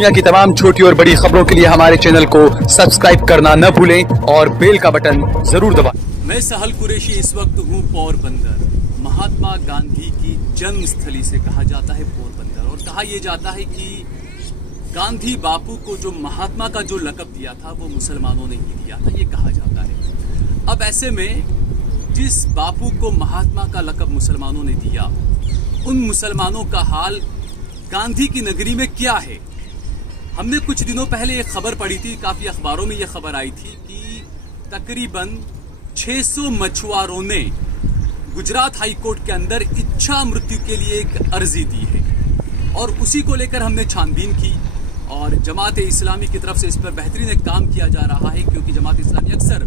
दुनिया की तमाम छोटी और बड़ी खबरों के लिए हमारे चैनल को सब्सक्राइब करना न भूलें और बेल का बटन जरूर दबाएं। मैं सहल कुरैशी इस वक्त हूँ पोरबंदर। महात्मा गांधी की जन्म स्थली से कहा जाता है पोरबंदर, और कहा यह जाता है कि गांधी बापू को जो महात्मा का जो लक़ब दिया था वो मुसलमानों ने ही दिया था, ये कहा जाता है। अब ऐसे में जिस बापू को महात्मा का लक़ब मुसलमानों ने दिया, उन मुसलमानों का हाल गांधी की नगरी में क्या है। हमने कुछ दिनों पहले एक खबर पढ़ी थी, काफी अखबारों में यह खबर आई थी कि तकरीबन 600 मछुआरों ने गुजरात हाई कोर्ट के अंदर इच्छा मृत्यु के लिए एक अर्जी दी है, और उसी को लेकर हमने छानबीन की और जमात इस्लामी की तरफ से इस पर बेहतरीन एक काम किया जा रहा है, क्योंकि जमात इस्लामी अक्सर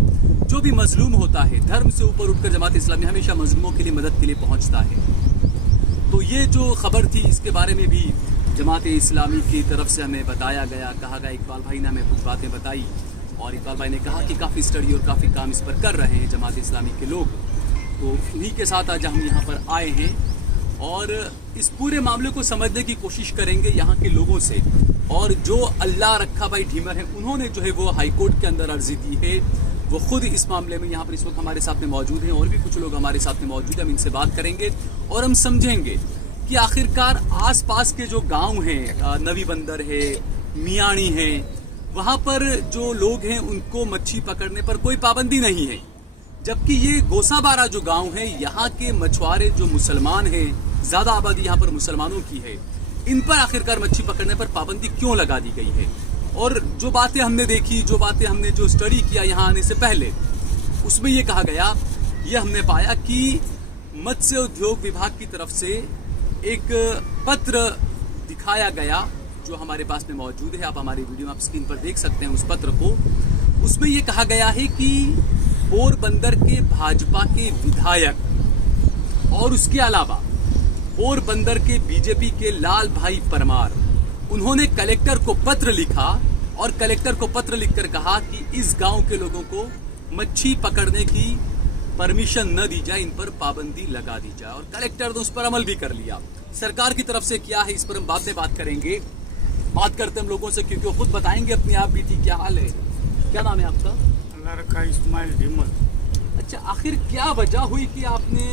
जो भी मजलूम होता है, धर्म से ऊपर उठकर जमात इस्लामी हमेशा मजलूमों के लिए मदद के लिए पहुंचता है। तो ये जो खबर थी इसके बारे में भी जमात इस्लामी की तरफ से हमें बताया गया, कहा गया। इकबाल भाई ने हमें कुछ बातें बताई और इकबाल भाई ने कहा कि काफ़ी स्टडी और काफ़ी काम इस पर कर रहे हैं जमात इस्लामी के लोग। तो उन्हीं के साथ आज हम यहाँ पर आए हैं और इस पूरे मामले को समझने की कोशिश करेंगे यहाँ के लोगों से। और जो अल्लाह रखा भाई ढीमर है, उन्होंने जो है वो हाई कोर्ट के अंदर अर्जी दी है, वो खुद इस मामले में यहाँ पर इस वक्त हमारे साथ में मौजूद हैं, और भी कुछ लोग हमारे साथ में मौजूद हैं। हम इनसे बात करेंगे और हम समझेंगे कि आखिरकार आसपास के जो गांव हैं, नवी बंदर है, मियाणी है, वहाँ पर जो लोग हैं उनको मच्छी पकड़ने पर कोई पाबंदी नहीं है, जबकि ये गोसाबारा जो गांव है, यहाँ के मछुआरे जो मुसलमान हैं, ज़्यादा आबादी यहाँ पर मुसलमानों की है, इन पर आखिरकार मच्छी पकड़ने पर पाबंदी क्यों लगा दी गई है। और जो बातें हमने देखी, जो बातें हमने जो स्टडी किया यहाँ आने से पहले, उसमें ये कहा गया, ये हमने पाया कि मत्स्य उद्योग विभाग की तरफ से एक पत्र दिखाया गया जो हमारे पास में मौजूद है। आप हमारी वीडियो में आप स्क्रीन पर देख सकते हैं उस पत्र को। उसमें ये कहा गया है कि पोरबंदर के भाजपा के विधायक और उसके अलावा पोरबंदर के बीजेपी के लाल भाई परमार, उन्होंने कलेक्टर को पत्र लिखा और कलेक्टर को पत्र लिखकर कहा कि इस गांव के लोगों को मच्छी पकड़ने की परमिशन न दी जाए, इन पर पाबंदी लगा दी जाए। और कलेक्टर ने उस पर अमल भी कर लिया। सरकार की तरफ से क्या है इस पर हम बाद में बात करेंगे। बात करते हम लोगों से, क्योंकि वो खुद बताएंगे अपनी आप बीती क्या हाल है। क्या नाम है आपका? अल्लाह रखा इस्माइल ढीमर। अच्छा, आखिर क्या वजह हुई कि आपने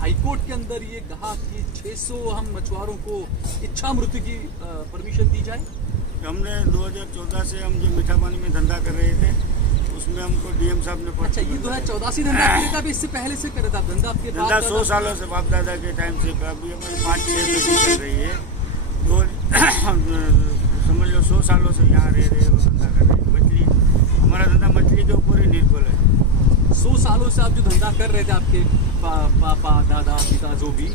हाईकोर्ट के अंदर ये कहा कि 600 हम मछुआरों को इच्छा मृत्यु की परमिशन दी जाए? हमने 2014 से हम जो मीठा पानी में धंधा कर रहे थे, उसमें हमको डीएम साहब ने अच्छा, ये 2014 से धंधा किया था, इससे पहले से करे था धंधा आपके धंधा 100 सालों से बाप दादा के टाइम से। अभी हमारी 5-6 पेटी चल रही है। तो समझ लो 100 सालों से यहाँ रह रहे हैं, वो धंधा कर रहे हैं। मछली, हमारा धंधा मछली के ऊपर ही निर्भर है। 100 सालों से आप जो धंधा कर रहे थे, आपके पापा दादा पिता जो भी,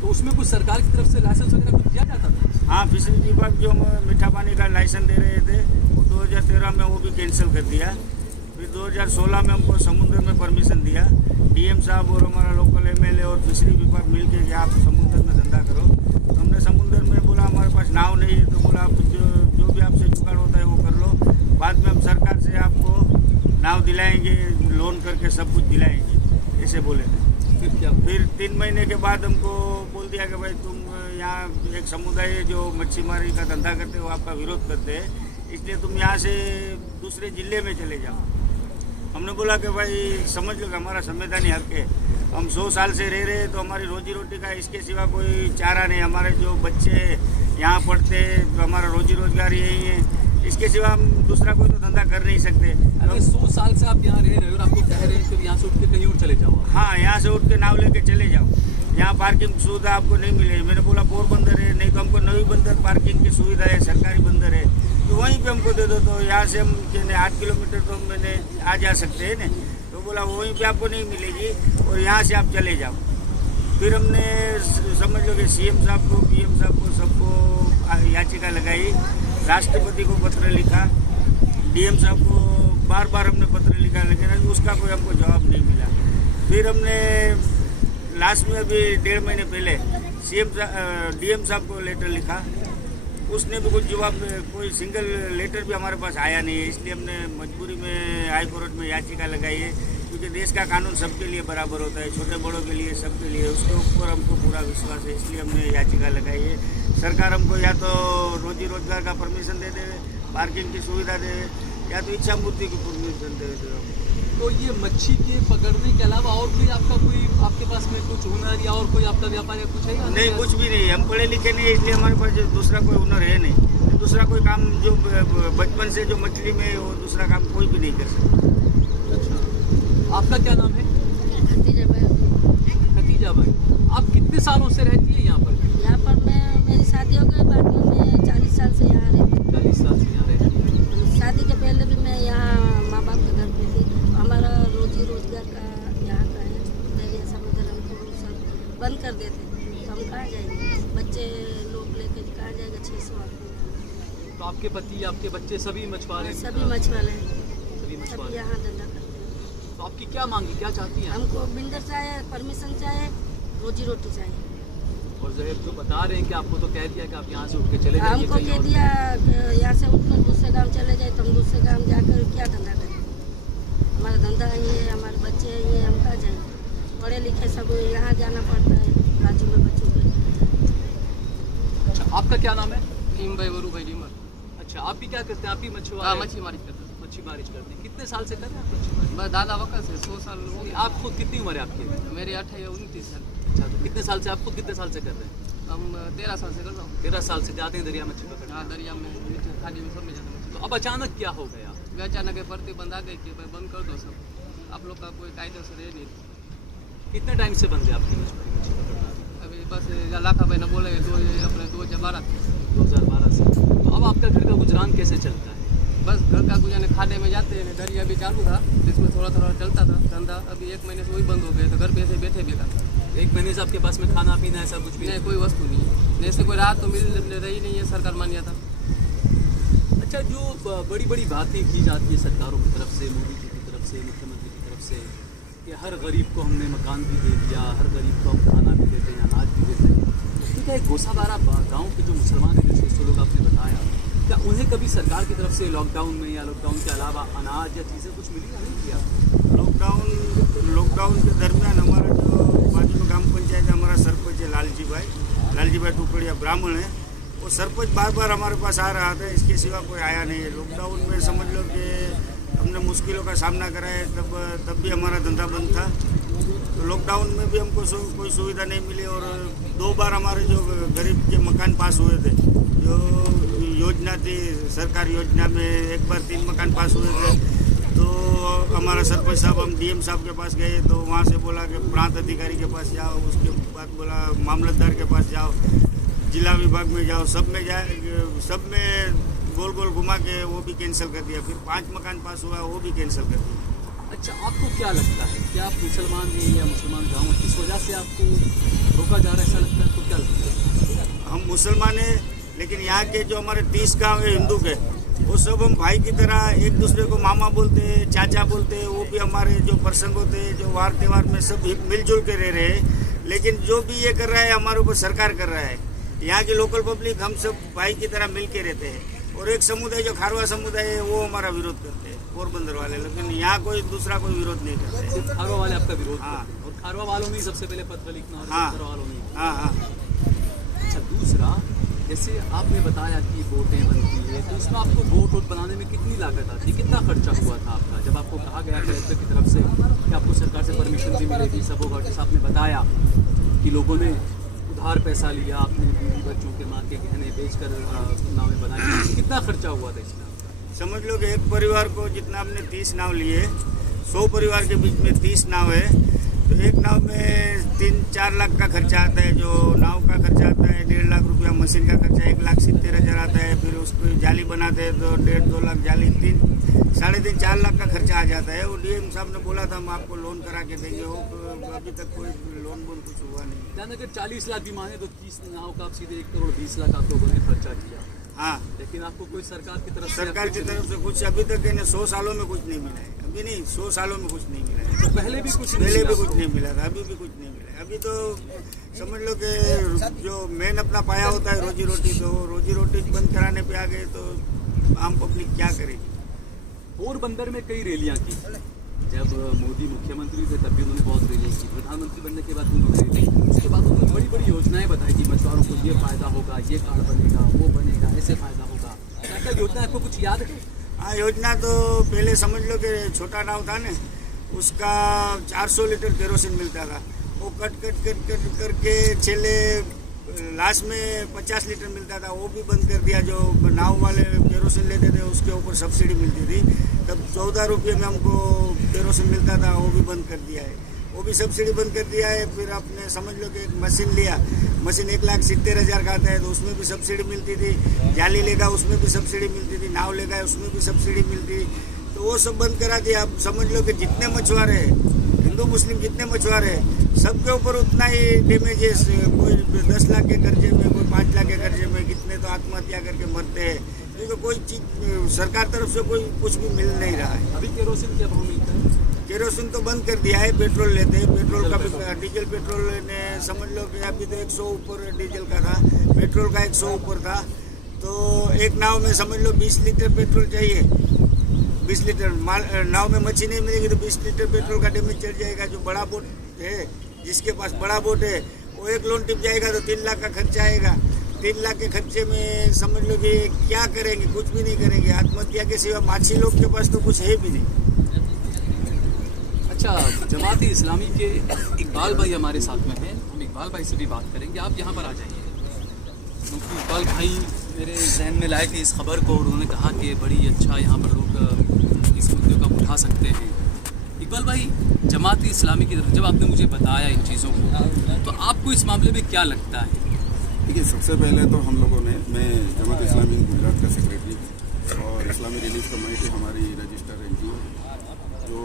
तो उसमें कुछ सरकार की तरफ से लाइसेंस वगैरह कुछ दिया जाता था? हाँ, फिशरी विभाग जो मीठा पानी का लाइसेंस दे रहे थे, वो 2013 में वो भी कैंसिल कर दिया। फिर 2016 में हमको समुद्र में परमिशन दिया। डीएम साहब और हमारा लोकल एमएलए और फिशरी विभाग मिल के कि आप समुद्र में धंधा करो। तो हमने समुद्र में बोला हमारे पास नाव नहीं है, तो बोला आप जो भी आपसे जुगाड़ होता है वो कर लो, बाद में हम सरकार से आपको नाव दिलाएंगे, लोन करके सब कुछ दिलाएंगे, ऐसे बोले थे। फिर क्या? फिर 3 महीने के बाद हमको बोल दिया कि भाई तुम यहाँ एक समुदाय है जो मच्छी मारी का धंधा करते हो, आपका विरोध करते हैं, इसलिए तुम यहाँ से दूसरे जिले में चले जाओ। हमने बोला कि भाई समझ लो कि हमारा संवैधानिक हक है, हम 100 साल से रह रहे हैं, तो हमारी रोजी रोटी का इसके सिवा कोई चारा नहीं। हमारे जो बच्चे यहाँ पढ़ते हैं, तो हमारा रोजी रोजगार यही है, इसके सिवा हम दूसरा कोई तो धंधा कर नहीं सकते। अगर 100 साल से आप यहाँ रह रहे हो और आपको कह रहे हैं कि यहाँ से उठ के कहीं और चले जाओ। हाँ, यहाँ से उठ के नाव लेके चले जाओ, यहाँ पार्किंग सुविधा आपको नहीं मिलेगी। मैंने बोला पोरबंदर है, नहीं तो हमको नवी बंदर पार्किंग की सुविधा है, सरकारी बंदर है, तो वहीं पे हमको दे दो। तो यहाँ से हम 8 किलोमीटर तो मैंने आ जा सकते हैं ना। तो बोला वहीं पे आपको नहीं मिलेगी और यहाँ से आप चले जाओ। फिर हमने समझ लो कि सीएम साहब को, पीएम साहब को, सबको याचिका लगाई, राष्ट्रपति को पत्र लिखा, डीएम साहब को बार बार हमने पत्र लिखा, लेकिन उसका कोई हमको जवाब नहीं मिला। फिर हमने लास्ट में अभी 1.5 महीने पहले डीएम साहब को लेटर लिखा, उसने भी कुछ जवाब, कोई सिंगल लेटर भी हमारे पास आया नहीं है। इसलिए हमने मजबूरी में हाई कोर्ट में याचिका लगाई है, क्योंकि देश का कानून सबके लिए बराबर होता है, छोटे बड़ों के लिए, सबके लिए, उसके ऊपर हमको पूरा विश्वास है, इसलिए हमने याचिका लगाई है। सरकार हमको या तो रोजी रोजगार का परमिशन दे दे, पार्किंग की सुविधा दे, या तो इच्छा मूर्ति की परमिशन दे दे। तो ये मच्छी के पकड़ने के अलावा और कोई आपके पास में कुछ हुनर या और कोई आपका व्यापार या कुछ है या नहीं, कुछ भी नहीं। हम पढ़े लिखे नहीं, इसलिए हमारे पास दूसरा कोई हुनर है नहीं। दूसरा कोई काम जो बचपन से जो मछली में, वो दूसरा काम कोई भी नहीं कर सकता। अच्छा, आपका क्या नाम है? खतीजा भाई। खतीजा भाई, आप कितने सालों से रहती है यहाँ पर? यहाँ पर मेरी शादी हो गई, बाद में मैं 40 साल से यहाँ रहती हूँ। 40 साल से यहाँ रहती है। शादी के पहले भी मैं यहाँ माँ बाप के घर पे थी। हमारा रोजी रोजगार का यहाँ का है, दरिया समुद्र हमको सब बंद कर देते, तो हम कहाँ जाएंगे? बच्चे लोग लेके कहाँ जाएगा? 600 आदमी। तो आपके पति, आपके बच्चे सभी मछुआरे? सभी मछुआरे हैं, सभी सब मछुआरे। यहाँ धंधा करते हैं। तो आपकी क्या मांगी, क्या चाहती हैं? हमको बिल्डर चाहिए, परमिशन चाहिए, रोजी रोटी चाहिए। और जो बता रहे हैं कि आपको तो कह दिया कि आप यहाँ से उठ के चले जाइए हमको कहीं कह और। दिया यहाँ से उठकर दूसरे गांव चले जाए, तो हम दूसरे गांव जाकर क्या धंधा करें? हमारा धंधा ही है, हमारे बच्चे ही हैं, हम कहाँ जाएंगे? पढ़े लिखे सब यहाँ जाना पड़ता है, राज्य में बच्चों के। अच्छा, आपका क्या नाम है? भीम भाई वरू भाई रीमर। अच्छा, आप भी क्या करते हैं? आप भी हाँ, मछुआरे? मच्छी मारी करते हैं। मच्छी मारिश करते हैं। कितने साल से कर रहे हैं आप मच्छी मारिश? बस दादा वक्त से 100 साल हो गए। आपको कितनी उम्र है आपकी? मेरे 28 29 साल। अच्छा, तो कितने साल से, आपको कितने साल से कर रहे हैं? हम 13 साल से कर रहा हूँ। 13 साल से जाते हैं दरिया मच्छी पकड़ने? हाँ, दरिया में, नीचे खाड़ी में, सब में जाते हैं। तो अब अचानक क्या हो गया? वे अचानक प्रतिबंध आ गई कि भाई बंद कर दो सब, आप लोग का कोई कायदे से रह नहीं। कितने टाइम से बंद है आपकी मच्छी पकड़ना? अभी बस लाखा भाई ने बोले अपने 2012 2012 से। तो अब आपका घर का गुजरान कैसे चलता है? बस घर का गुजारे खाने में जाते हैं। दरिया भी चालू था, जिसमें थोड़ा थोड़ा चलता था धंधा। अभी 1 महीने से वही बंद हो गया, तो घर पे ऐसे बैठे बेकार। 1 महीने से आपके पास में खाना पीना ऐसा कुछ भी नहीं, कोई वस्तु नहीं है। जैसे कोई राहत तो मिल रही नहीं है, सरकार मान्यता। अच्छा, जो बड़ी बड़ी बातें की जाती है सरकारों की तरफ से, मोदी जी की तरफ से, मुख्यमंत्री की तरफ से, कि हर गरीब को हमने मकान भी दे दिया, हर गरीब को हम खाना भी देते हैं, अनाज भी देते हैं, तो क्या गोसाबारा गाँव के जो मुसलमान हैं, जो 600 लोग आपने बताया, क्या उन्हें कभी सरकार की तरफ से लॉकडाउन में या लॉकडाउन के अलावा अनाज या चीज़ें कुछ मिली या नहीं किया? लॉकडाउन के दरमियान हमारा जो बाजू में ग्राम पंचायत है, हमारा सरपंच है लालजी भाई टुकड़िया ब्राह्मण है, वो सरपंच बार बार हमारे पास आ रहा था, इसके सिवा कोई आया नहीं है। लॉकडाउन में समझ लो कि हमने मुश्किलों का सामना करा है, तब भी हमारा धंधा बंद था। तो लॉकडाउन में भी हमको कोई सुविधा नहीं मिली, और 2 बार हमारे जो गरीब के मकान पास हुए थे, जो योजना थी सरकारी योजना में, 1 बार 3 मकान पास हुए थे। तो हमारा सरपंच साहब, हम डीएम साहब के पास गए, तो वहाँ से बोला कि प्रांत अधिकारी के पास जाओ, उसके बाद बोला मामलतदार के पास जाओ, जिला विभाग में जाओ, सब में गोल गोल घुमा के वो भी कैंसिल कर दिया। फिर 5 मकान पास हुआ, वो भी कैंसिल कर दिया। अच्छा, आपको क्या लगता है कि आप मुसलमान हैं या मुसलमान गाँव, किस वजह से आपको रोका जा रहा है, ऐसा लगता है? आपको क्या लगता है? हम मुसलमान हैं, लेकिन यहाँ के जो हमारे 30 गांव है हिंदू के, वो सब हम भाई की तरह एक दूसरे को मामा बोलते हैं, चाचा बोलते हैं। वो भी हमारे जो प्रसंग होते हैं, जो वार त्यौहार में सब मिलजुल के रह रहे हैं। लेकिन जो भी ये कर रहा है, हमारे ऊपर सरकार कर रहा है। यहाँ की लोकल पब्लिक हम सब भाई की तरह मिल के रहते हैं। और एक समुदाय जो खारवा समुदाय है, वो हमारा विरोध करते हैं, पोरबंदर वाले। लेकिन यहाँ कोई दूसरा कोई विरोध नहीं करते हैं। सिर्फ खारवा वाले आपका विरोध हाँ। करते हैं, और खारवा वालों ने सबसे पहले पत्र लिखना, और हाँ। खारवा वालों ने। हाँ। अच्छा, दूसरा, जैसे आपने बताया कि वोटें बनती है, तो इसमें आपको वोट बनाने में कितनी लागत आती है, कितना खर्चा हुआ था आपका, जब आपको कहा गया कलेक्टर की तरफ से कि आपको सरकार से परमिशन भी मिलेगी? सब होगा, जैसे आपने बताया कि लोगों ने उधार पैसा लिया, आपने बीवी बच्चों के माँ के गहने बेचकर नावें बनाई, कितना खर्चा हुआ था इसमें? समझ लो कि एक परिवार को जितना हमने 30 नाव लिए, 100 परिवार के बीच में 30 नाव है, तो एक नाव में 3-4 लाख का खर्चा आता है। जो नाव का खर्चा आता है 1.5 लाख रुपया, मशीन का खर्चा 1,70,000 आता है। फिर उसको जाली बनाते हैं तो 1.5-2 लाख जाली, 3-3.5-4 लाख का खर्चा आ जाता है। वो डीएम साहब ने बोला था हम आपको लोन करा के देंगे, वो अभी तक कोई लोन कुछ हुआ नहीं। यानी अगर 40 लाख भी माने तो 30 नाव का आप सीधे 1,20,00,000 आप लोगों ने खर्चा किया। हाँ, लेकिन आपको कोई सरकार की तरफ से कुछ अभी तक 100 सालों में कुछ नहीं मिला है। अभी नहीं, 100 सालों में कुछ नहीं मिला है। तो पहले भी कुछ नहीं मिला था, अभी भी कुछ नहीं मिला है। अभी तो समझ लो कि जो मेन अपना पाया होता है रोजी रोटी, तो रोजी रोटी बंद कराने पे आ गए तो आम पब्लिक क्या करेगी? पोरबंदर में कई रैलियां की, जब मोदी मुख्यमंत्री थे तब भी उन्होंने बहुत रैली की, प्रधानमंत्री बनने के बाद भी उन्होंने रैली की, उसके बाद उन्होंने बड़ी बड़ी योजनाएं बताई कि मछुआरों को ये फायदा होगा, ये कार्ड बनेगा, वो बनेगा, ऐसे फायदा होगा। क्या क्या योजना आपको कुछ याद है? हाँ, योजना तो पहले समझ लो कि छोटा नाव था ना, उसका 400 लीटर केरोसिन मिलता था, वो कट करके चले लास्ट में 50 लीटर मिलता था, वो भी बंद कर दिया। जो नाव वाले केरोसिन लेते थे उसके ऊपर सब्सिडी मिलती थी, तब 14 रुपये में हमको केरोसिन मिलता था, वो भी बंद कर दिया है, वो भी सब्सिडी बंद कर दिया है। फिर आपने समझ लो कि एक मशीन लिया, मशीन 1,70,000 का आता है तो उसमें भी सब्सिडी मिलती थी, जाली लेगा उसमें भी सब्सिडी मिलती थी, नाव लेगा उसमें भी सब्सिडी मिलती, तो वो सब बंद करा दिया। अब समझ लो कि जितने मछुआरे हैं, हिंदू मुस्लिम जितने मछुआरे हैं, सबके ऊपर उतना ही डैमेजेस, कोई 10 लाख के कर्जे में, कोई 5 लाख के कर्जे में, कितने तो आत्महत्या करके मरते हैं, क्योंकि कोई चीज सरकार तरफ से कोई कुछ भी मिल नहीं रहा है। अभी केरोसिन क्या भाव मिलता है? केरोसिन तो बंद कर दिया है, पेट्रोल लेते हैं, पेट्रोल का भी, डीजल पेट्रोल ने समझ लो कि अभी तो 100 ऊपर डीजल का था, पेट्रोल का 100 ऊपर था, तो एक नाव में समझ लो 20 लीटर पेट्रोल चाहिए, 20 लीटर नाव में मच्छी नहीं मिलेगी तो 20 लीटर पेट्रोल का डैमेज चढ़ जाएगा। जो बड़ा बोट है, जिसके पास बड़ा बोट है, वो एक लोन टिप जाएगा तो 3 लाख का खर्चा आएगा। 3 लाख के खर्चे में समझ लो कि क्या करेंगे, कुछ भी नहीं करेंगे, आत्महत्या के सिवा। माछी लोग के पास तो कुछ है भी नहीं। अच्छा, जमात इस्लामी के इकबाल भाई हमारे साथ में हैं, हम इकबाल भाई से भी बात करेंगे। आप यहाँ पर आ जाइए, क्योंकि इकबाल भाई मेरे जहन में लाए थे इस खबर को और उन्होंने कहा कि बड़ी अच्छा यहाँ पर लोग इस मुद्दे को उठा सकते हैं। इकबाल भाई, जमात इस्लामी की तरफ जब आपने मुझे बताया इन चीज़ों को, तो आपको इस मामले में क्या लगता है? देखिए, सबसे पहले तो हम लोगों ने, मैं जमात इस्लामी गुजरात का सेक्रेटरी और इस्लामी रिलीफ कमेटी हमारी रजिस्टर NGO, जो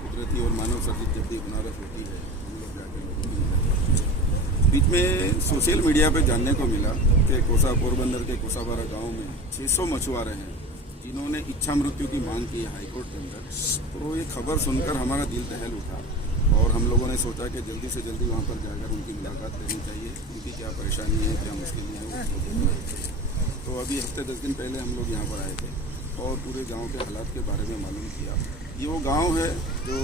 कुदरती और मानव सर्जित जब भी बनारस होती है, हम लोग जाकर लोगों को मिलते हैं। बीच में सोशल मीडिया पे जानने को मिला कि कोसा पोरबंदर के कोसाबारा गांव में 600 मछुआरे हैं जिन्होंने इच्छा मृत्यु की मांग की है हाईकोर्ट के अंदर। तो ये खबर सुनकर हमारा दिल दहल उठा और हम लोगों ने सोचा कि जल्दी से जल्दी वहाँ पर जाकर उनकी मुलाकात करनी चाहिए, उनकी क्या परेशानी है, क्या मुश्किल है, उसको देखना चाहिए। तो अभी हफ्ते 10 दिन पहले हम लोग यहाँ पर आए थे और पूरे गांव के हालात के बारे में मालूम किया। ये वो गांव है जो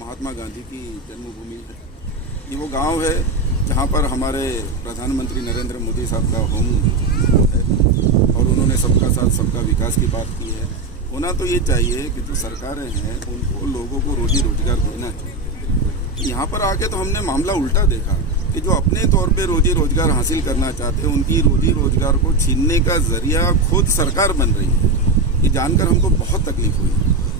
महात्मा गांधी की जन्मभूमि है, ये वो गांव है जहाँ पर हमारे प्रधानमंत्री नरेंद्र मोदी साहब का होम है और उन्होंने सबका साथ सबका विकास की बात की है। होना तो ये चाहिए कि जो सरकारें हैं उनको लोगों को रोजी रोजगार देना चाहिए। यहाँ पर आके तो हमने मामला उल्टा देखा कि जो अपने तौर पे रोजी रोजगार हासिल करना चाहते हैं, उनकी रोजी रोजगार को छीनने का जरिया खुद सरकार बन रही है। ये जानकर हमको बहुत तकलीफ हुई।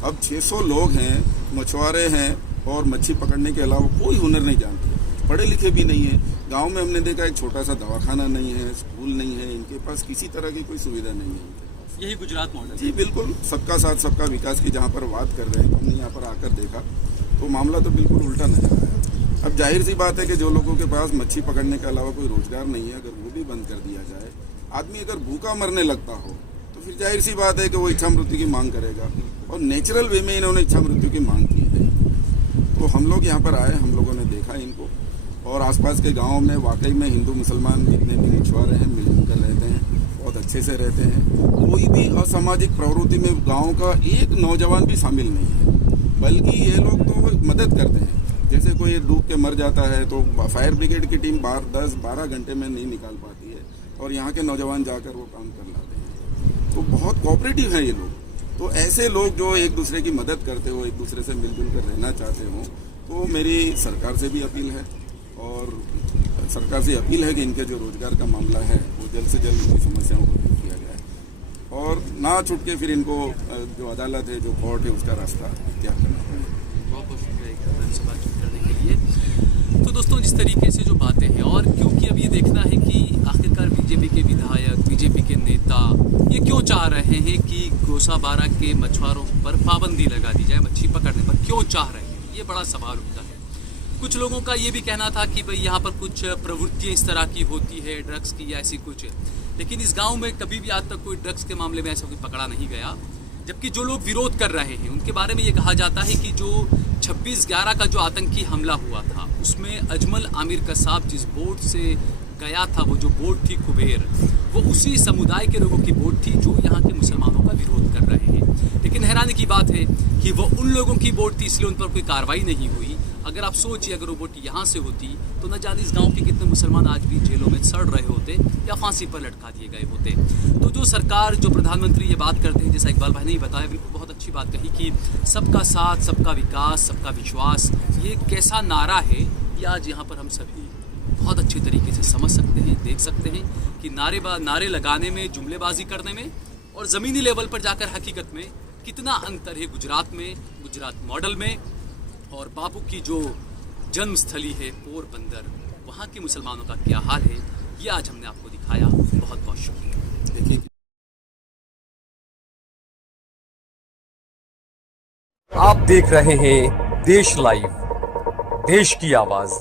अब 600 लोग हैं, मछुआरे हैं और मच्छी पकड़ने के अलावा कोई हुनर नहीं जानते, पढ़े लिखे भी नहीं है। गांव में हमने देखा एक छोटा सा दवाखाना नहीं है, स्कूल नहीं है, इनके पास किसी तरह की कोई सुविधा नहीं है। यही गुजरात मॉडल जी बिल्कुल, सबका साथ सबका विकास की जहाँ पर बात कर रहे हैं, हमने यहाँ पर आकर देखा तो मामला तो बिल्कुल उल्टा नजर आया। अब जाहिर सी बात है कि जो लोगों के पास मच्छी पकड़ने के अलावा कोई रोजगार नहीं है, अगर वो भी बंद कर दिया जाए, आदमी अगर भूखा मरने लगता हो तो फिर जाहिर सी बात है कि वो इच्छा मृत्यु की मांग करेगा और नेचुरल वे में इन्होंने इच्छा मृत्यु की मांग की है। तो हम लोग यहाँ पर आए, हम लोगों ने देखा इनको और आसपास के गाँव में वाकई में हिंदू मुसलमान जितने भी मछुआरे हैं मिलजुल कर रहते हैं, बहुत अच्छे से रहते हैं। कोई भी असामाजिक प्रवृत्ति में गांव का एक नौजवान भी शामिल नहीं है, बल्कि ये लोग तो मदद करते हैं। जैसे कोई डूब के मर जाता है तो फायर ब्रिगेड की टीम 10-12 घंटे में नहीं निकाल पाती है और यहाँ के नौजवान जाकर वो काम कर लाते हैं। तो बहुत कोऑपरेटिव हैं ये लोग। तो ऐसे लोग जो एक दूसरे की मदद करते हो, एक दूसरे से मिलजुल कर रहना चाहते हो, तो मेरी सरकार से भी अपील है और सरकार से अपील है कि इनके जो रोजगार का मामला है वो जल्द से जल्द इनकी समस्याओं को दूर किया जाए और ना छूट के फिर इनको जो अदालत है, जो कोर्ट है, उसका रास्ता इख्तियार करना पड़ेगा। बहुत बहुत शुक्रिया हमसे बातचीत करने के लिए। तो दोस्तों, जिस तरीके से जो बातें हैं, और क्योंकि अब ये देखना है कि आखिरकार बीजेपी के विधायक, बीजेपी के नेता ये क्यों चाह रहे हैं कि कोसाबारा के मछुआरों पर पाबंदी लगा दी जाए, मच्छी पकड़ने पर क्यों चाह रहे हैं, ये बड़ा सवाल उठता है। कुछ लोगों का ये भी कहना था कि भाई यहाँ पर कुछ प्रवृत्तियाँ इस तरह की होती है, ड्रग्स की या ऐसी कुछ, लेकिन इस गांव में कभी भी आज तक कोई ड्रग्स के मामले में ऐसा कोई पकड़ा नहीं गया। जबकि जो लोग विरोध कर रहे हैं उनके बारे में ये कहा जाता है कि जो 26/11 का जो आतंकी हमला हुआ था उसमें अजमल आमिर कसाब जिस बोट से गया था, वो जो बोट थी कुबेर, वो उसी समुदाय के लोगों की बोट थी जो यहाँ के मुसलमानों का विरोध कर रहे हैं। लेकिन हैरानी की बात है कि वो उन लोगों की बोट थी, इसलिए उन पर कोई कार्रवाई नहीं हुई। अगर आप सोचिए, अगर वो बोट यहाँ से होती तो न जाने इस गांव के कितने मुसलमान आज भी जेलों में सड़ रहे होते या फांसी पर लटका दिए गए होते। तो जो सरकार, जो प्रधानमंत्री ये बात करते हैं, जैसा इकबाल भाई ने बताया, बिल्कुल बहुत अच्छी बात कही कि सबका साथ, सबका विकास, सबका विश्वास, ये कैसा नारा है, ये आज यहाँ पर हम सभी बहुत अच्छे तरीके से समझ सकते हैं, देख सकते हैं कि नारे लगाने में, जुमलेबाजी करने में और ज़मीनी लेवल पर जाकर हकीकत में कितना अंतर है गुजरात में, गुजरात मॉडल में, और बापू की जो जन्मस्थली है पोरबंदर, वहाँ के मुसलमानों का क्या हाल है, ये आज हमने आपको दिखाया। बहुत बहुत शुक्रिया। देखिए, आप देख रहे हैं देश लाइव, देश की आवाज।